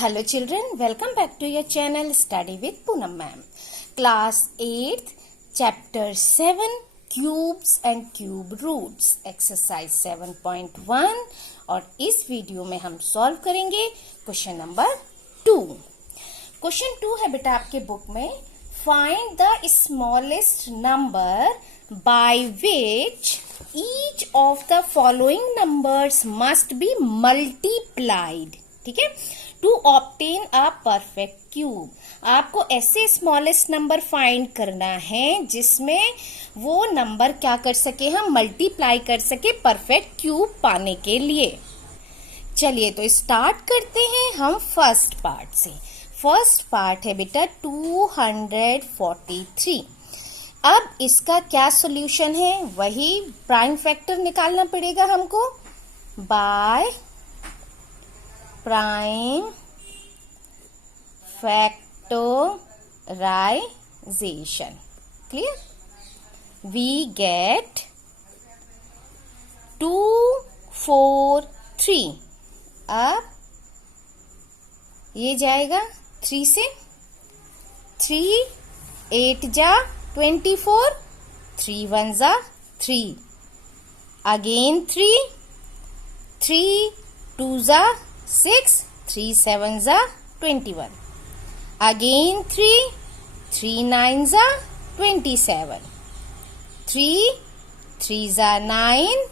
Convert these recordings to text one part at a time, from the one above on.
Hello children, welcome back to your channel Study with Poonam ma'am. Class 8th, Chapter 7, Cubes and Cube Roots, Exercise 7.1 और इस video में हम solve करेंगे question number 2. Question 2 है बेटा आपके बुक में. Find the smallest number by which each of the following numbers must be multiplied. ठीक है, to obtain a perfect cube. आपको ऐसे स्मॉलेस्ट नंबर फाइंड करना है जिसमें वो नंबर क्या कर सके, हम मल्टीप्लाई कर सके परफेक्ट क्यूब पाने के लिए. चलिए तो स्टार्ट करते हैं हम फर्स्ट पार्ट से. फर्स्ट पार्ट है बेटा 243. अब इसका क्या सॉल्यूशन है, वही प्राइम फैक्टर निकालना पड़ेगा हमको by prime factorization. Clear? We get 243. अब ये जाएगा 3 से, 3 8 जा 24, 3 1 जा 3, अगेन 3 2 जा 6, 3 7 जा 21, again 3 9 जा 27, 3 जा 9,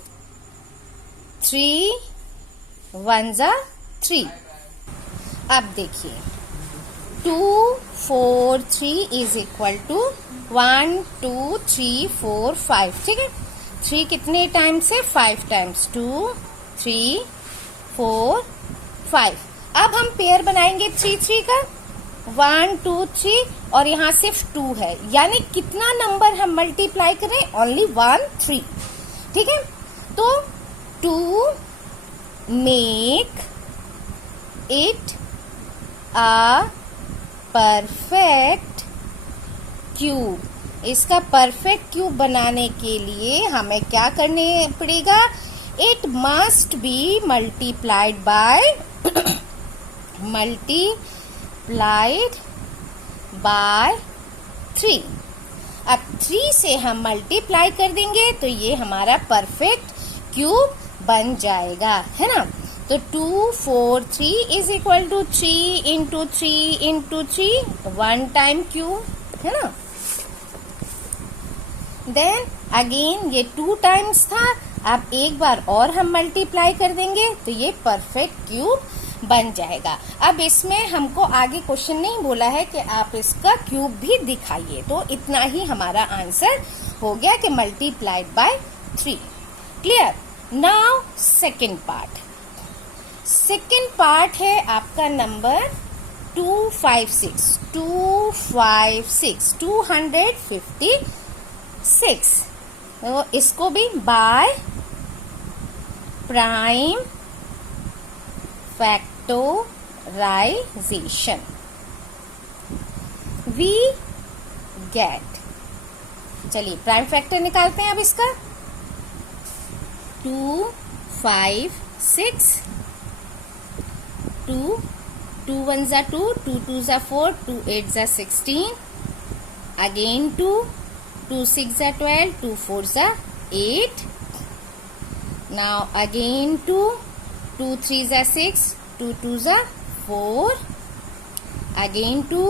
3 1 जा 3. अब देखिए 2 4 3 इज इक्वल टू 1 2 3 4 5. ठीक है, 3 कितने टाइम्स है, 5 टाइम्स, 2 3 4 5. अब हम पेयर बनाएंगे 3 3 का, 1 2 3 और यहाँ सिर्फ 2 है, यानी कितना नंबर हम मल्टीप्लाई करें, ओनली 1 3. ठीक है, तो 2 make it a perfect cube. इसका परफेक्ट क्यूब बनाने के लिए हमें क्या करने पड़ेगा, it must be multiplied by multiplied by 3. अब 3 से हम मल्टीप्लाई कर देंगे तो ये हमारा परफेक्ट क्यूब बन जाएगा, है ना. तो 2 4 3 is equal to 3 into 3 into 3, 1 time cube, है ना. देन अगेन ये 2 टाइम्स था, अब एक बार और हम मल्टीप्लाई कर देंगे तो ये परफेक्ट क्यूब बन जाएगा. अब इसमें हमको आगे क्वेश्चन नहीं बोला है कि आप इसका क्यूब भी दिखाइए, तो इतना ही हमारा आंसर हो गया कि multiplied by 3. Clear? Now second part. Second part है आपका नंबर 256. 256 तो इसको भी by prime factorization we get. चलिए प्राइम फैक्टर निकालते हैं अब इसका. 2 5 6, 2 1 जा 2, 2 2 जा 4, 2 8 जा 16, अगेन 2 6 जा 12, 2 4 जा 8, now again 2 3 जा 6, 2 2 जा 4, again 2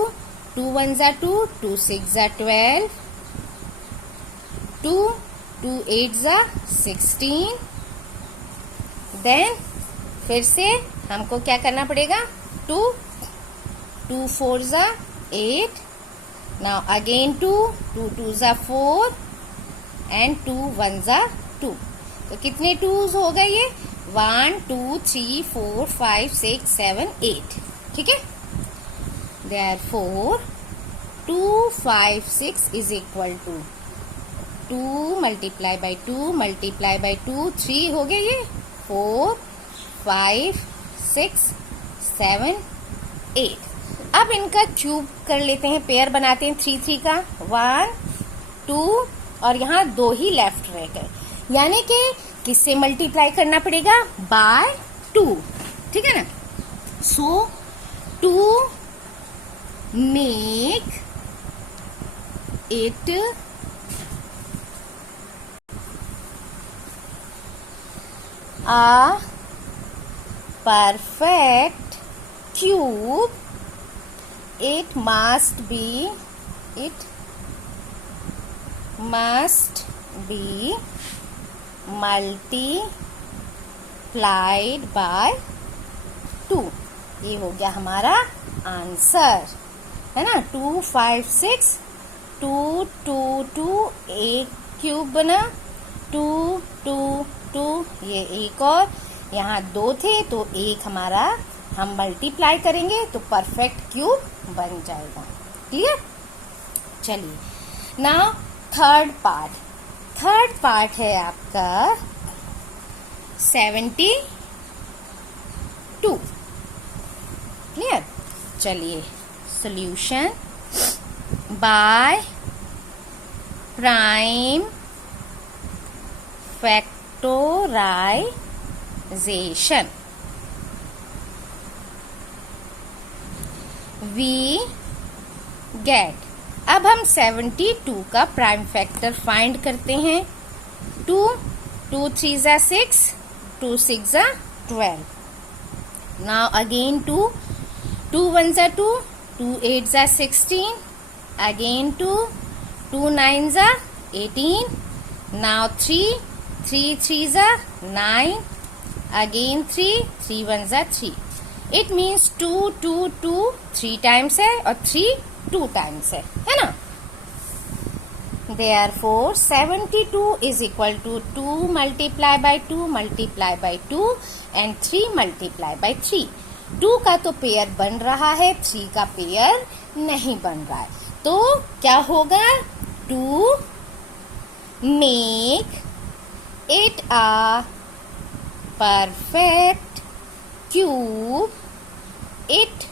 1 जा 2, 2 6 जा 12, 2 8 जा 16. देन फिर से हमको क्या करना पड़ेगा, 2 4 जा 8, now again 2 2 जा 4 and 2 1 जा 2. तो कितने 2s हो गए ये, 1 2 3 4 5 6 7 8. ठीक है, therefore 256 is equal to 2 multiply by 2 multiply by 2, 3 हो गए ये, 4 5 6 7 8. अब इनका क्यूब कर लेते हैं, पेयर बनाते हैं 3 3 का, 1 2 और यहाँ 2 ही लेफ्ट रह गए, यानी कि किससे मल्टीप्लाई करना पड़ेगा, बाय 2. ठीक है ना. सो to make it a perfect cube, it must be multiplied by 2। ये हो गया हमारा आंसर, है ना। 2 5 6 2 2 2 एक क्यूब बना, 2 2 2 ये एक और यहाँ 2 थे तो एक हमारा हम मल्टीप्लाई करेंगे तो परफेक्ट क्यूब बन जाएगा। क्लियर। चलिए नाउ थर्ड पार्ट है आपका 72। क्लियर। चलिए solution by prime factorization we get. अब हम 72 का प्राइम फैक्टर फाइंड करते हैं। 2 3 ज़ा 6, 2 6 ज़ा 12। नाउ अगेन 2 1 ज़ा 2, 2 8 ज़ा 16, अगेन 2 9 ज़ा 18। नाउ 3 3 ज़ा 9, अगेन 3 1 ज़ा 3। इट मीन्स 2 2 2 3 टाइम्स है और 3 2 टाइम्स है ना। Therefore 72 is equal to 2 multiply by 2 multiply by 2 and 3 multiply by 3। 2 का तो पेयर बन रहा है, 3 का पेयर नहीं बन रहा है, तो क्या होगा? To make it a perfect cube, it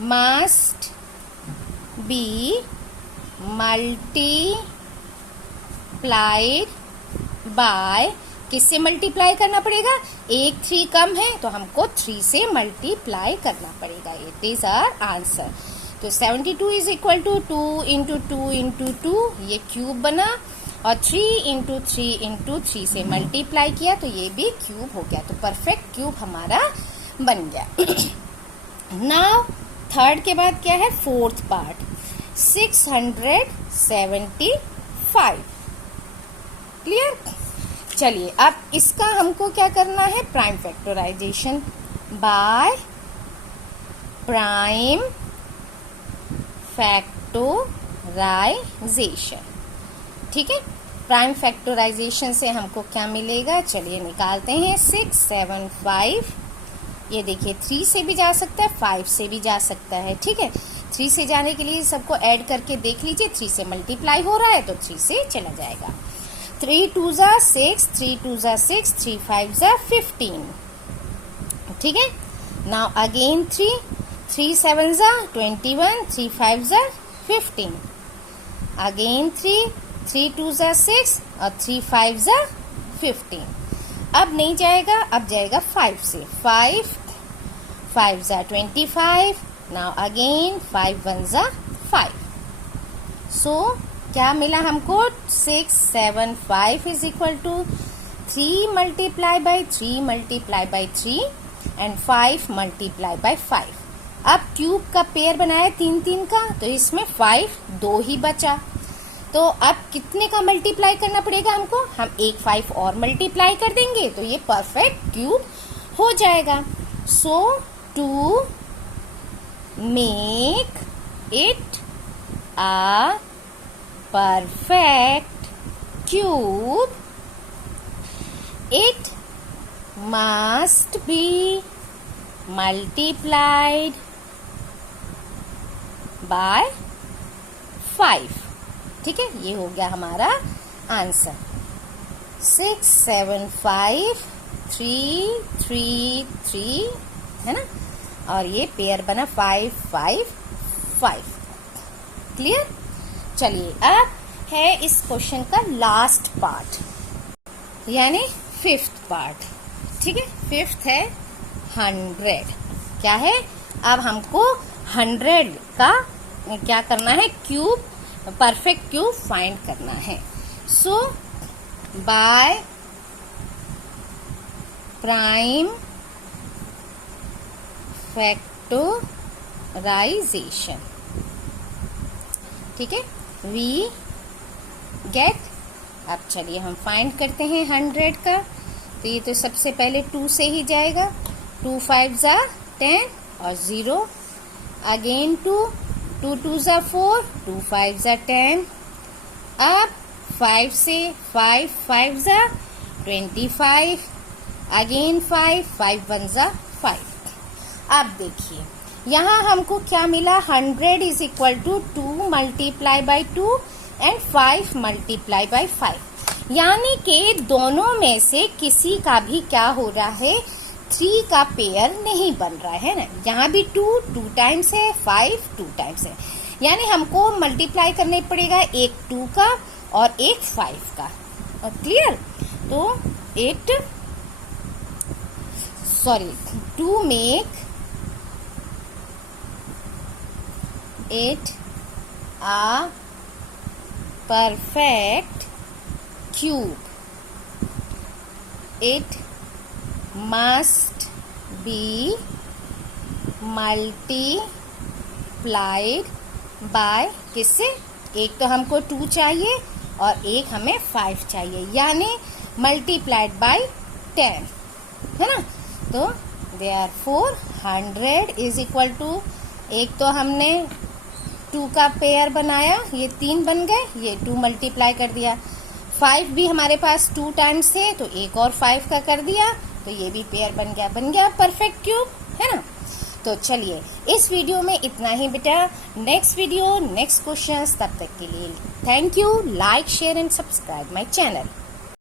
must be multiplied by, किससे मल्टीप्लाई करना पड़ेगा? एक 3 कम है तो हमको 3 से मल्टीप्लाई करना पड़ेगा। It is our answer. तो 72 is equal to 2 into 2 into 2, ये क्यूब बना, और 3 इंटू 3 इंटू 3 से मल्टीप्लाई किया तो ये भी क्यूब हो गया। तो परफेक्ट क्यूब हमारा बन गया। नाउ थर्ड के बाद क्या है? Fourth part 675। क्लियर। चलिए अब इसका हमको क्या करना है? Prime factorization by prime factorization. ठीक है। प्राइम फैक्टराइजेशन से हमको क्या मिलेगा? चलिए निकालते हैं। 6 7 5, ये देखिए 3 से भी जा सकता है, 5 से भी जा सकता है। ठीक है। 3 से जाने के लिए सबको ऐड करके देख लीजिए, 3 से मल्टीप्लाई हो रहा है तो 3 से चला जाएगा। 3 2 ज़ा 6, 3 2 ज़ा 6, 3 5 ज़ा 15। ठीक है। नाउ अगेन 3 7 ज़ा 21, 3 5 ज़ा 15। अगेन 3 2 ज़ा 6 और 3 5 ज़ा 15। अब नहीं जाएगा, अब जाएगा 5 से। 5 ज़ा 25। नाउ अगेन 5 1 ज़ा 5। सो क्या मिला हमको? 6 7 5 is equal to 3 multiply by 3 multiply by 3 and 5 multiply by 5। अब क्यूब का पेयर बनाया 3 3 का, तो इसमें 5 2 ही बचा। तो अब कितने का मल्टीप्लाई करना पड़ेगा हमको? हम एक 5 और मल्टीप्लाई कर देंगे तो ये परफेक्ट क्यूब हो जाएगा। So to make it a perfect cube, it must be multiplied by 5। ठीक है। ये हो गया हमारा आंसर। 6 7 5 3 3 3 है ना, और ये पेयर बना 5 5 5। क्लियर। चलिए अब है इस क्वेश्चन का लास्ट पार्ट, यानी फिफ्थ पार्ट। ठीक है। फिफ्थ है 100 क्या है, अब हमको 100 का क्या करना है, क्यूब, परफेक्ट क्यूब फाइंड करना है। सो बाय प्राइम फैक्टराइजेशन, ठीक है, वी गेट, अब चलिए हम फाइंड करते हैं 100 का। तो ये तो सबसे पहले 2 से ही जाएगा, 2 5 ज़ा 10 और 0, अगेन 2, 2 2 ज़ा 4, 2 5 ज़ा 10, अब 5 से 5 5 ज़ा 25, अगेन 5 5 1 ज़ा 5। अब देखिए यहाँ हमको क्या मिला, 100 is equal to 2 multiply by 2 and 5 multiply by 5, यानी कि दोनों में से किसी का भी क्या हो रहा है, 3 का पेयर नहीं बन रहा है ना। यहाँ भी 2 2 टाइम्स है, 5 2 टाइम्स है, यानी हमको मल्टीप्लाई करने पड़ेगा एक 2 का और एक 5 का। क्लियर? तो 2 make 8 a perfect cube. It must be multiplied by किससे, एक तो हमको 2 चाहिए और एक हमें 5 चाहिए, यानी मल्टीप्लाइड बाय 10, है ना। तो therefore 100 इज इक्वल टू, एक तो हमने 2 का पेयर बनाया, ये 3 बन गए, ये 2 मल्टीप्लाई कर दिया, 5 भी हमारे पास 2 टाइम्स है तो एक और 5 का कर दिया, तो ये भी पेयर बन गया परफेक्ट क्यूब, है ना। तो चलिए इस वीडियो में इतना ही बेटा, नेक्स्ट वीडियो नेक्स्ट क्वेश्चंस, तब तक के लिए thank you, like share and subscribe my channel.